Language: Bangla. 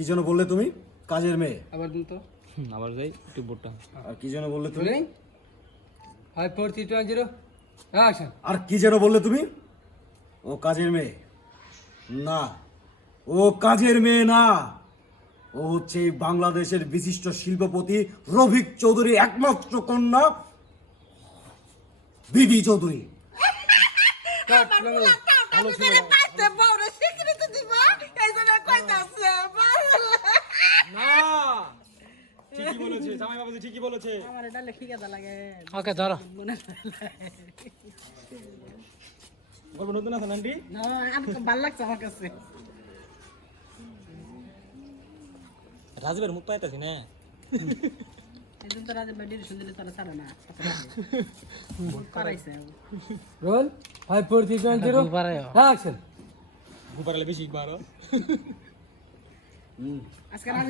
কি যেন বললে তুমি কাজের মেয়ে আবার দিন তো আবার যাই একটু বোর্ডটা আর কি যেন বললে তুমি five four three two one zero action আর কি যেন বললে তুমি ও কাজের মেয়ে না ও কাজের মেয়ে না ও হচ্ছে এই বাংলাদেশের বিশিষ্ট শিল্পপতি রফিক চৌধুরী একমাত্র কন্যা বিবি চৌধুরী ঠিকই বলেছে জামাই বাবু ঠিকই বলেছে। আমার এটা লেখি গেদা লাগে। ওকে ধরো। গল্প নতুন আছে আন্টি না আমি ভালো লাগছে আমার কাছে। রাজীবের মুখ পাইতাছি না। একদম তো রাজে বাড়ির সুন্দর তারা ছাড়ে না করাইছে roll five four three two zero action ঘুপারালে বেশি বারো আজকে রাজে